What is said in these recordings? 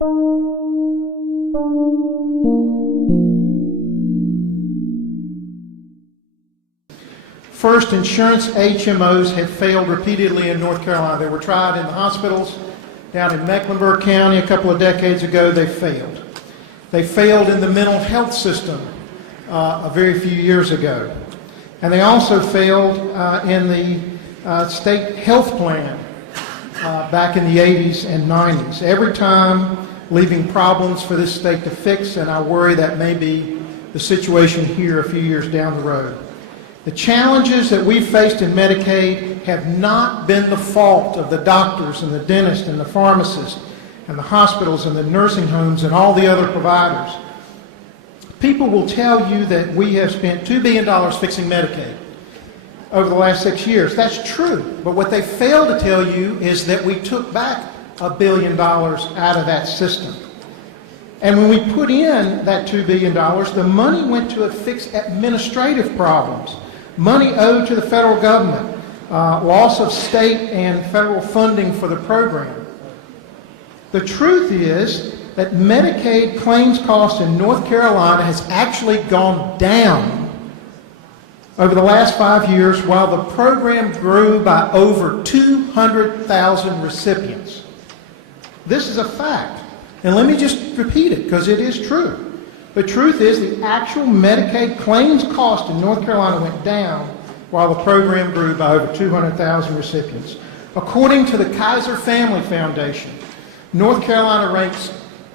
First, insurance HMOs have failed repeatedly in North Carolina. They were tried in the hospitals down in Mecklenburg County a couple of decades ago. They failed. They failed in the mental health system a very few years ago. And they also failed in the state health plan back in the 80s and 90s. Every time leaving problems for this state to fix, and I worry that may be the situation here a few years down the road. The challenges that we've faced in Medicaid have not been the fault of the doctors and the dentists and the pharmacists and the hospitals and the nursing homes and all the other providers. People will tell you that we have spent $2 billion fixing Medicaid over the last 6 years. That's true, but what they fail to tell you is that we took back $1 billion out of that system. And when we put in that $2 billion, the money went to fix administrative problems, money owed to the federal government, loss of state and federal funding for the program. The truth is that Medicaid claims cost in North Carolina has actually gone down over the last 5 years, while the program grew by over 200,000 recipients. This is a fact. And let me just repeat it, because it is true. The truth is the actual Medicaid claims cost in North Carolina went down while the program grew by over 200,000 recipients. According to the Kaiser Family Foundation, North Carolina ranks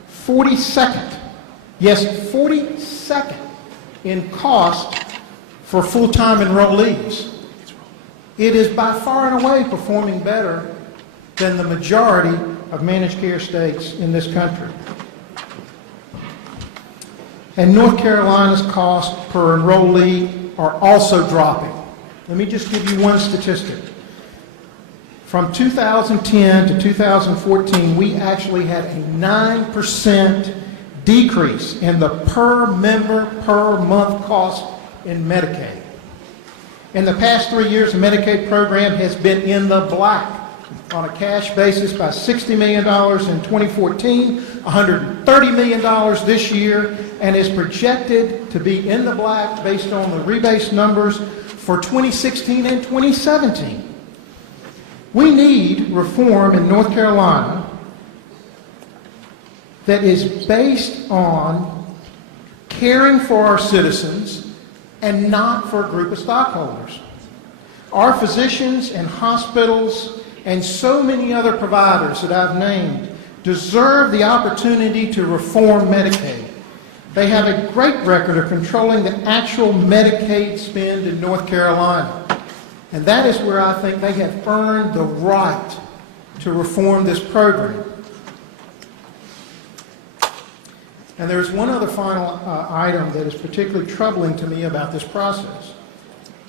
42nd, yes, 42nd in cost for full-time enrollees. It is by far and away performing better than the majority of managed care states in this country. And North Carolina's costs per enrollee are also dropping. Let me just give you one statistic. From 2010 to 2014, we actually had a 9% decrease in the per member per month cost in Medicaid. In the past 3 years, the Medicaid program has been in the black on a cash basis by $60 million in 2014, $130 million this year, and is projected to be in the black based on the rebase numbers for 2016 and 2017. We need reform in North Carolina that is based on caring for our citizens and not for a group of stockholders. Our physicians and hospitals and so many other providers that I've named deserve the opportunity to reform Medicaid. They have a great record of controlling the actual Medicaid spend in North Carolina. And that is where I think they have earned the right to reform this program. And there's one other final item that is particularly troubling to me about this process.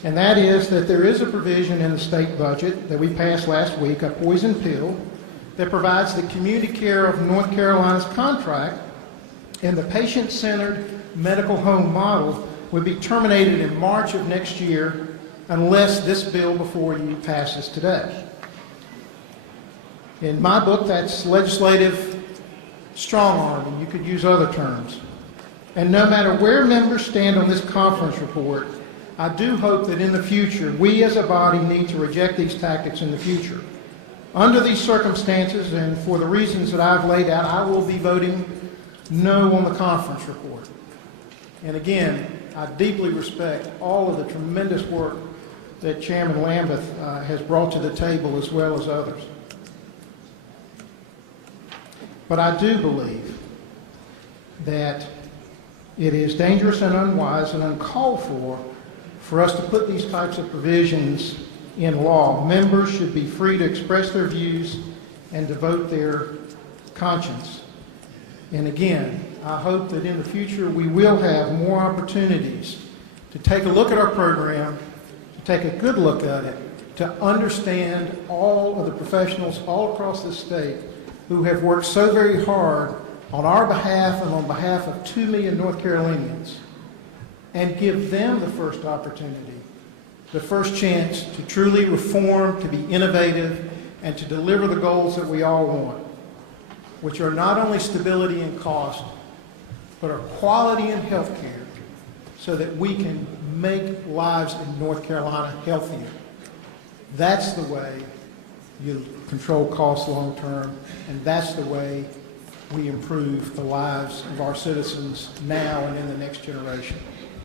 And that is that there is a provision in the state budget that we passed last week, a poison pill, that provides the community care of North Carolina's contract in the patient-centered medical home model would be terminated in March of next year unless this bill before you passes today. In my book, that's legislative strong-arming. You could use other terms. And no matter where members stand on this conference report, I do hope that in the future, we as a body need to reject these tactics in the future. Under these circumstances, and for the reasons that I've laid out, I will be voting no on the conference report. And again, I deeply respect all of the tremendous work that Chairman Lambeth has brought to the table, as well as others. But I do believe that it is dangerous and unwise and uncalled for us to put these types of provisions in law. Members should be free to express their views and to vote their conscience. And again, I hope that in the future we will have more opportunities to take a look at our program, to take a good look at it, to understand all of the professionals all across the state who have worked so very hard on our behalf and on behalf of 2 million North Carolinians, and give them the first opportunity, the first chance to truly reform, to be innovative, and to deliver the goals that we all want. which are not only stability in cost, but are quality in health care, so that we can make lives in North Carolina healthier. That's the way you control costs long term, and that's the way we improve the lives of our citizens now and in the next generation.